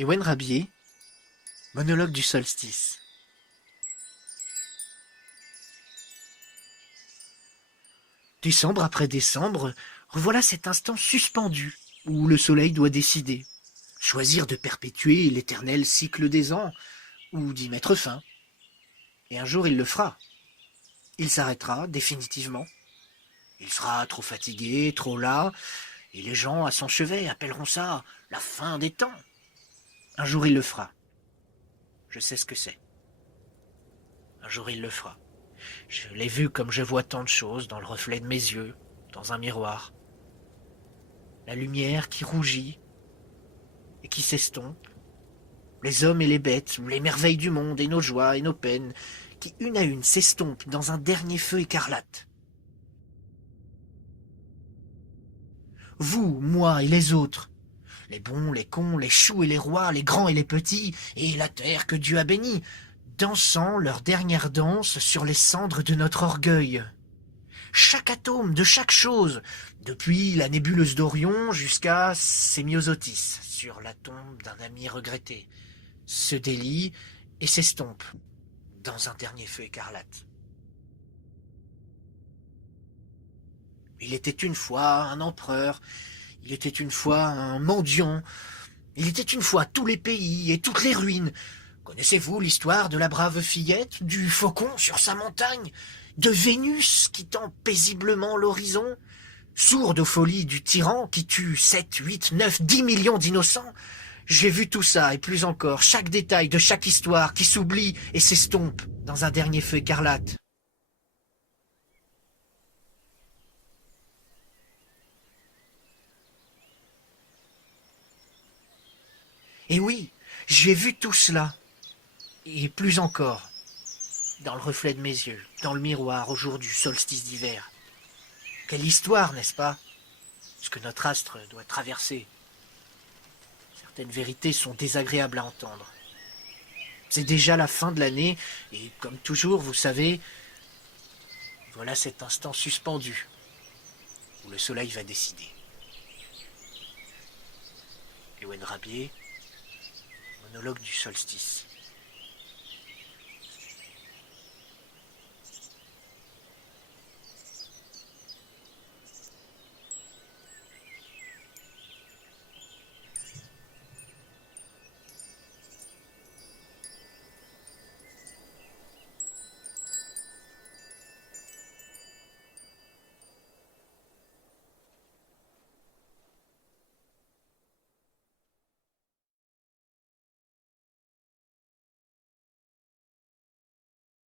Ewen Rabier, monologue du solstice. Décembre après décembre, revoilà cet instant suspendu où le soleil doit décider, choisir de perpétuer l'éternel cycle des ans ou d'y mettre fin. Et un jour il le fera. Il s'arrêtera définitivement. Il sera trop fatigué, trop las, et les gens à son chevet appelleront ça la fin des temps. Un jour il le fera. Je sais ce que c'est. Un jour il le fera. Je l'ai vu comme je vois tant de choses dans le reflet de mes yeux, dans un miroir. La lumière qui rougit et qui s'estompe. Les hommes et les bêtes, les merveilles du monde et nos joies et nos peines, qui une à une s'estompent dans un dernier feu écarlate. Vous, moi et les autres, les bons, les cons, les choux et les rois, les grands et les petits, et la terre que Dieu a bénie, dansant leur dernière danse sur les cendres de notre orgueil. Chaque atome de chaque chose, depuis la nébuleuse d'Orion jusqu'à Sémiosotis, sur la tombe d'un ami regretté, se délie et s'estompe dans un dernier feu écarlate. Il était une fois un empereur, il était une fois un mendiant, il était une fois tous les pays et toutes les ruines. Connaissez-vous l'histoire de la brave fillette, du faucon sur sa montagne, de Vénus quittant paisiblement l'horizon, sourde aux folies du tyran qui tue 7, 8, 9, 10 millions d'innocents? J'ai vu tout ça et plus encore, chaque détail de chaque histoire qui s'oublie et s'estompe dans un dernier feu écarlate. Et oui, j'ai vu tout cela, et plus encore, dans le reflet de mes yeux, dans le miroir au jour du solstice d'hiver. Quelle histoire, n'est-ce pas? Ce que notre astre doit traverser. Certaines vérités sont désagréables à entendre. C'est déjà la fin de l'année, et comme toujours, vous savez, voilà cet instant suspendu, où le soleil va décider. Ewen Rabier, monologue du solstice.